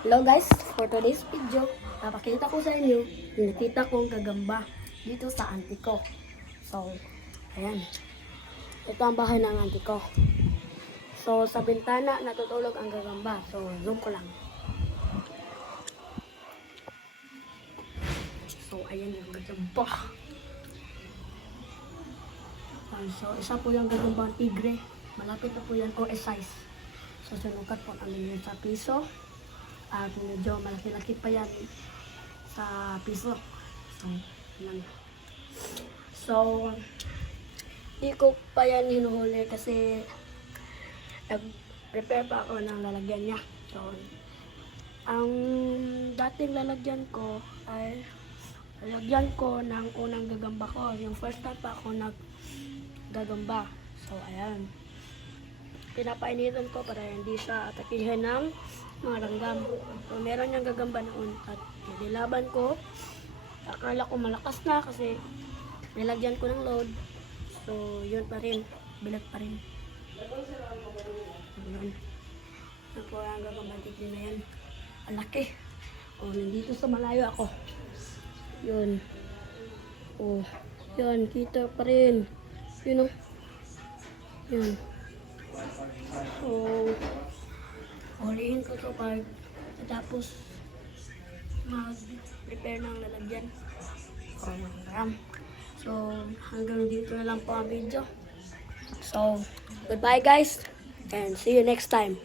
Hello guys, for today's video, papakita ko sa inyo yung nakita kong gagamba dito sa auntie ko. So, ayan. Ito ang bahay ng auntie ko. So, sa bintana natutulog ang gagamba. So, zoom ko lang. So, ayan yung gagamba. So, isa po yung gagambang tigre. Malapit na po yan o size. So, sinukat po namin yun sa piso. At medyo malaki-laki pa yan sa piso. So, yan. So, di ko pa yan hinuhuli kasi nag-prepare pa ako ng lalagyan niya. So, ang dating lalagyan ko ay lalagyan ko ng unang gagamba ko. Yung first time pa ako naggagamba. So, ayan. Pinapainitan ko para hindi siya atakihin ng mga langgam. So, meron niyang gagamba noon at nilaban ko. Akala ko malakas na kasi nilagyan ko ng load. So, yun pa rin. Bilag pa rin. Yun. Yan po ang gagambang tigre na yan. Ang laki. O, nandito sa malayo ako. Yun. O, yun. Kita pa rin. Yun o. Yun. So, hulihin ko ito pag tapos mag-prepare ng lalagyan. So, hanggang dito na lang po ang video. So, goodbye guys and see you next time.